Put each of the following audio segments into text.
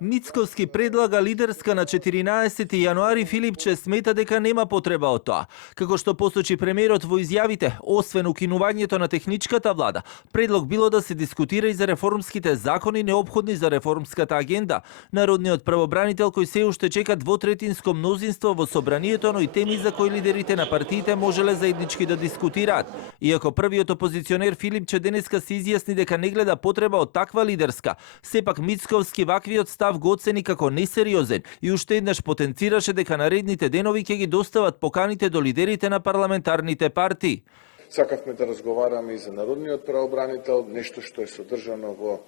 Мицковски предлага лидерска на 14 јануари. Филипче смета дека нема потреба од тоа. Како што посочи премиерот во изјавите, освен укинувањето на техничката влада, предлог било да се дискутира и за реформските закони неопходни за реформската агенда. Народниот правобранител кој се уште чека двотретинско мнозинство во собранието, но и теми за кои лидерите на партиите можеле заеднички да дискутираат. Иако првиот опозиционер Филипче денеска се изјасни дека не гледа потреба од таква лидерска, сепак Мицковски ваквиот став го оцени како несериозен и уште еднаш потенцираше дека наредните денови ќе ги достават поканите до лидерите на парламентарните партии. Сакавме да разговараме и за народниот правобранител, нешто што е содржано во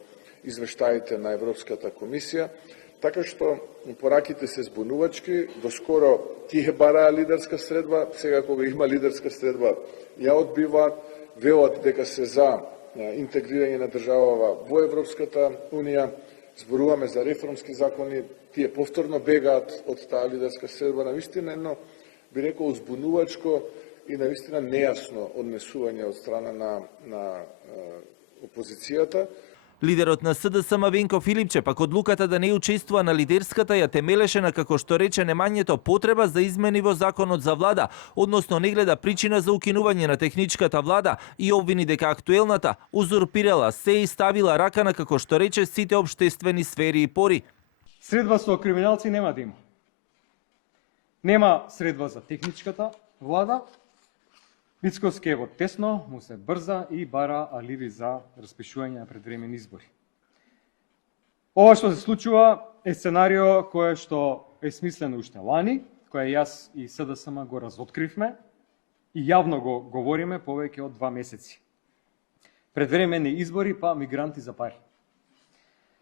извештаите на Европската комисија, така што пораките се збунувачки. Доскоро тие бараа лидерска средба, сега кога има лидерска средба ја одбиваат, велат дека се за интегрирање на државава во Европската унија. Зборуваме за реформски закони, тие повторно бегаат од таа лидерска средба. Навистина едно, би рекол, узбунувачко и навистина нејасно однесување од страна на опозицијата. Лидерот на СДСМ Венко Филипче пак одлуката да не учествува на лидерската ја темелеше на, како што рече, немањето потреба за измени во законот за влада, односно не гледа причина за укинување на техничката влада и обвини дека актуелната узурпирала се и ставила рака на, како што рече, сите општествени сфери и пори. Средба со криминалци нема да има. Нема средба за техничката влада. Мицковски е во тесно, му се брза и бара аливи за распишување на предвремени избори. Ова што се случува е сценарио кое што е смислено уште лани, кое јас и СДСМ го разоткривме и јавно го говориме повеќе од 2 месеци. Предвремени избори па мигранти за пари.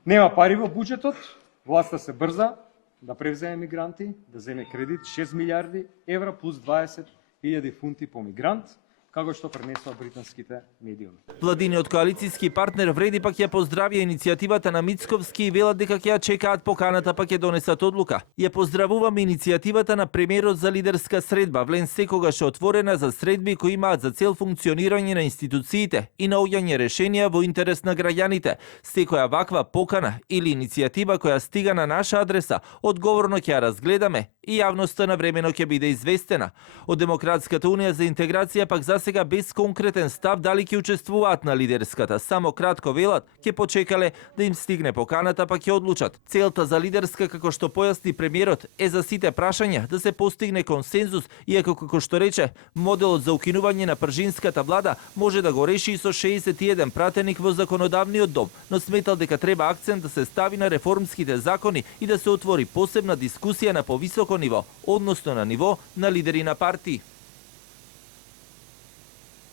Нема пари во буџетот, власта се брза да превземе мигранти, да земе кредит 6 милиарди евра плюс 20.000 фунти по мигрант, како што пренесува британските медиуми. Владиниот коалицијски партнер Вреди пак ја поздравија иницијативата на Мицковски и велат дека ќе ја чекаат поканата па ќе донесат одлука. Ја поздравуваме иницијативата на премиерот за лидерска средба, влен секогаш отворена за средби кои имаат за цел функционирање на институциите и наоѓање решенија во интерес на граѓаните. Секоја ваква покана или иницијатива која стига на наша адреса, одговорно ќе ја разгледаме и јавноста навремено ќе биде известена. Од Демократската унија за интеграција пак засега без конкретен став дали ќе учествуваат на лидерската. Само кратко велат, ќе почекале да им стигне поканата па ќе одлучат. Целта за лидерска, како што појасни премиерот, е за сите прашања да се постигне консензус, иако, како што рече, моделот за укинување на пржинската влада може да го реши и со 61 пратеник во законодавниот дом, но сметал дека треба акцент да се стави на реформските закони и да се отвори посебна дискусија на повисоко ниво, односно на ниво на лидери на партии.